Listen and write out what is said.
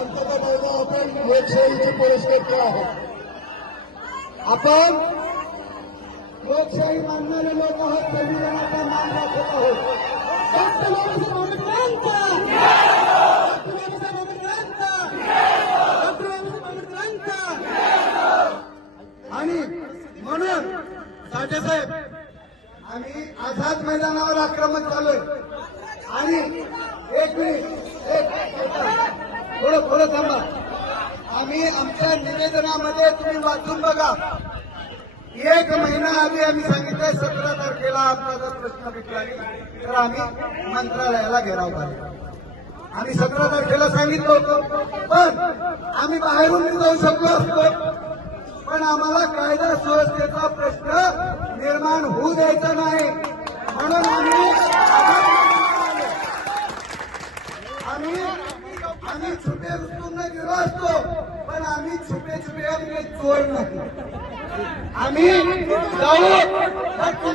शांतता आपण लोकशाहीची पुरस्कृत आहे आपण लोकशाही मानणारे लोक आहोत संविधानाचा मान राखत आहोत आणि म्हणून साठेसाहेब आम्ही आझाद मैदानावर आक्रमक झालोय आणि एक मिनिट. थोडं थोडं थांबा. आम्ही आमच्या निवेदनामध्ये तुम्ही वाचून बघा. एक महिना आधी आम्ही सांगितलं सतरा तारखेला आमचा जर प्रश्न भेटला तर आम्ही मंत्रालयाला घेराव करू आम्ही सतरा तारखेला सांगितलं होतं. पण आम्ही बाहेरून जाऊ शकलो असतो. पण आम्हाला कायदा सुव्यवस्थेचा प्रश्न निर्माण होऊ द्यायचा नाही. म्हणून आम्ही आम्ही आम्ही छुपे रुस्तुम गेलो असतो पण आम्ही छुपे छुपे आम्ही चोर नाही. आम्ही जाऊ फक्त